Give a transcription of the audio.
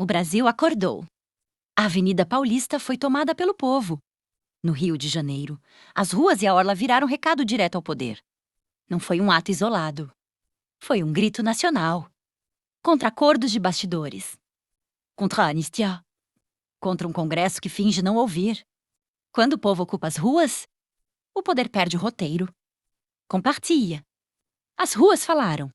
O Brasil acordou. A Avenida Paulista foi tomada pelo povo. No Rio de Janeiro, as ruas e a orla viraram recado direto ao poder. Não foi um ato isolado. Foi um grito nacional. Contra acordos de bastidores. Contra a anistia. Contra um Congresso que finge não ouvir. Quando o povo ocupa as ruas, o poder perde o roteiro. Compartilha. As ruas falaram.